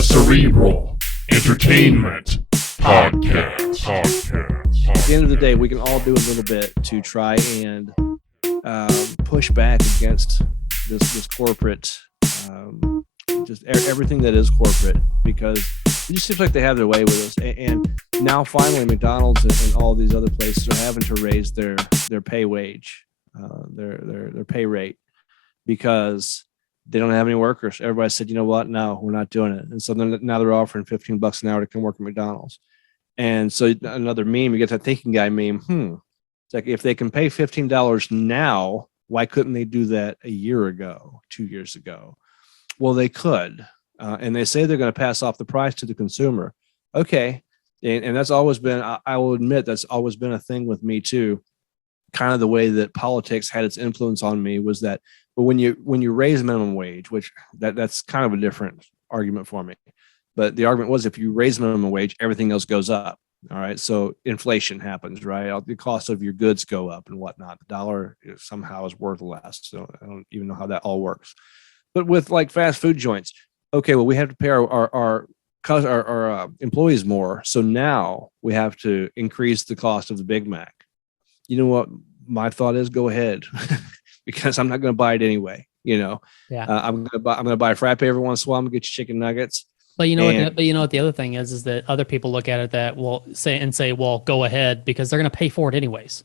The Cerebral Entertainment Podcast. At the end of the day, we can all do a little bit to try and push back against this corporate, just everything that is corporate, because it just seems like they have their way with us. And now finally, McDonald's and all these other places are having to raise their pay wage, their pay rate, because they don't have any workers. Everybody said, you know what? No, we're not doing it. And so now they're offering $15 an hour to come work at McDonald's. And so another meme, you get that thinking guy meme. It's like, if they can pay $15 now, why couldn't they do that a year ago, 2 years ago? Well, they could. And they say they're going to pass off the price to the consumer. Okay. And that's always been, I will admit, that's always been a thing with me too. Kind of the way that politics had its influence on me was that, but when you raise minimum wage, which that's kind of a different argument for me. But the argument was, if you raise minimum wage, everything else goes up. All right. So inflation happens, right? The cost of your goods go up and whatnot. The dollar somehow is worth less. So I don't even know how that all works. But with like fast food joints, okay, well, we have to pay our employees more. So now we have to increase the cost of the Big Mac. You know what my thought is? Go ahead, because I'm not going to buy it anyway. Yeah. I'm going to buy a frappe every once in a while. I'm going to get you chicken nuggets. But you know what the other thing is that other people look at it that will say, well, go ahead, because they're going to pay for it anyways.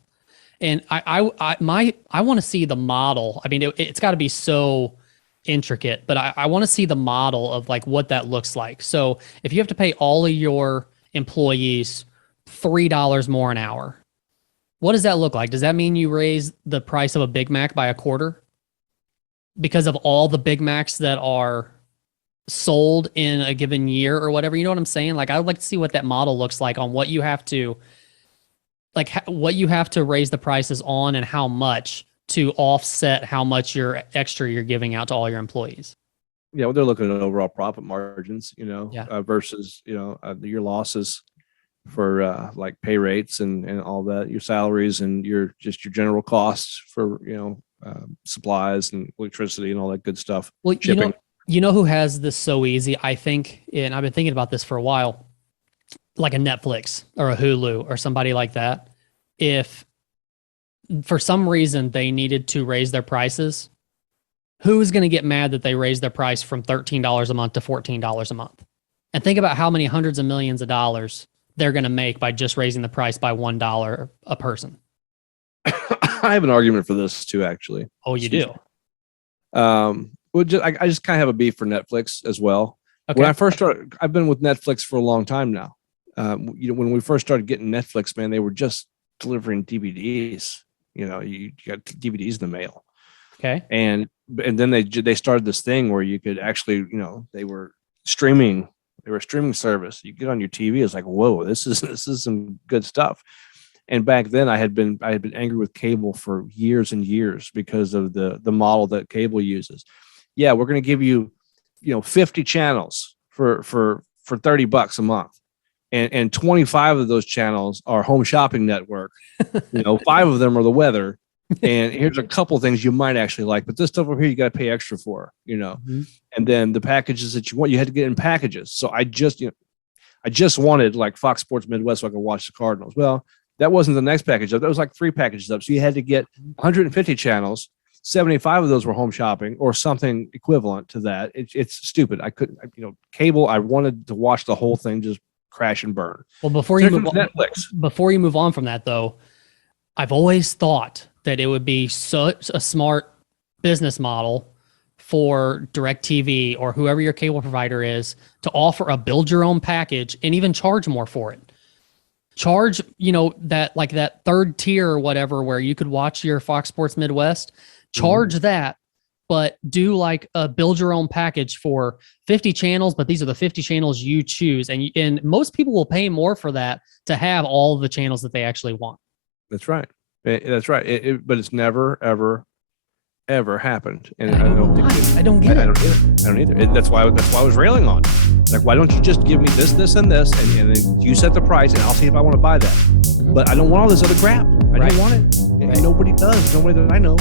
And I want to see the model. I mean, it's got to be so intricate, but I want to see the model of like what that looks like. So if you have to pay all of your employees $3 more an hour, what does that look like? Does that mean you raise the price of a Big Mac by a quarter because of all the Big Macs that are sold in a given year or whatever? You know what I'm saying? Like, I would like to see what that model looks like on what you have to, like, what you have to raise the prices on and how much to offset how much extra you're giving out to all your employees. Yeah, well, they're looking at overall profit margins, versus, your losses for like pay rates and all that, your salaries and your general costs for, supplies and electricity and all that good stuff. Well, shipping. You know who has this so easy, I think, and I've been thinking about this for a while, like a Netflix or a Hulu or somebody like that. If for some reason they needed to raise their prices, who is going to get mad that they raised their price from $13 a month to $14 a month? And think about how many hundreds of millions of dollars they're going to make by just raising the price by $1 a person. I have an argument for this too, actually. Oh, you do? Well, I just kind of have a beef for Netflix as well. Okay. When I first started, I've been with Netflix for a long time now. When we first started getting Netflix, man, they were just delivering DVDs. You got DVDs in the mail. Okay. And then they started this thing where you could actually, they were streaming. They were a streaming service. You get on your TV, it's like, whoa, this is some good stuff. And back then I had been angry with cable for years and years because of the model that cable uses. Yeah, we're going to give you, 50 channels for $30 a month. And 25 of those channels are Home Shopping Network. 5 of them are the weather. And here's a couple things you might actually like, but this stuff over here, you got to pay extra for, Mm-hmm. And then the packages that you want, you had to get in packages. So I just wanted like Fox Sports Midwest so I could watch the Cardinals. Well, that wasn't the next package up. That was like 3 packages up. So you had to get 150 channels. 75 of those were home shopping or something equivalent to that. It's stupid. I couldn't, cable. I wanted to watch the whole thing just crash and burn. Well, before you move on from that though, I've always thought that it would be such a smart business model for DirecTV or whoever your cable provider is to offer a build your own package and even charge more for it. Charge, that third tier or whatever, where you could watch your Fox Sports Midwest, charge that, but do like a build your own package for 50 channels, but these are the 50 channels you choose. And most people will pay more for that to have all the channels that they actually want. That's right. That's right. But it's never, ever happened. And I don't get it. I don't either. That's why I was railing on. Like, why don't you just give me this, and this, and then you set the price, and I'll see if I want to buy that. But I don't want all this other crap. I don't want it. And nobody does. Nobody that I know.